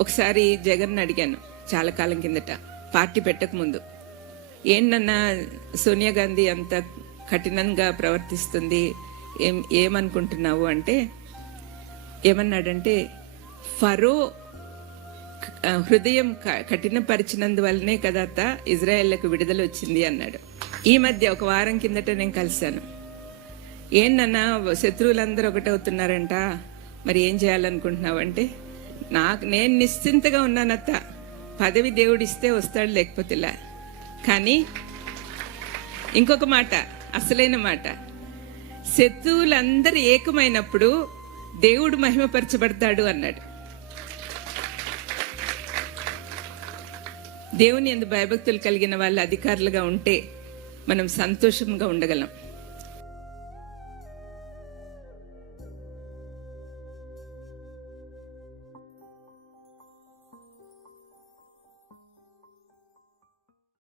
ఒకసారి జగన్ అడిగాను చాలా కాలం కిందట పార్టీ పెట్టక ముందు. ఏంటన్నా సోనియా గాంధీ అంత కఠినంగా ప్రవర్తిస్తుంది ఏం ఏమనుకుంటున్నావు? అంటే ఏమన్నాడంటే ఫరో హృదయం కఠినపరిచినందువల్లనే కదా అత్త ఇజ్రాయెళ్ళకు విడుదల వచ్చింది అన్నాడు. ఈ మధ్య ఒక వారం కిందట నేను కలిశాను. ఏంటన్నా శత్రువులందరూ ఒకటవుతున్నారంట మరి ఏం చేయాలనుకుంటున్నావంటే నాకు నేను నిశ్చింతగా ఉన్నానత్త పదవి దేవుడిస్తే వస్తాడు లేకపోతేలా కానీ ఇంకొక మాట అసలైన మాట. శత్రువులందరూ ఏకమైనప్పుడు దేవుడు మహిమపరచబడతాడు అన్నాడు. దేవుని ఎందు భయభక్తులు కలిగిన వాళ్ళు అధికారులుగా ఉంటే మనం సంతోషంగా ఉండగలం.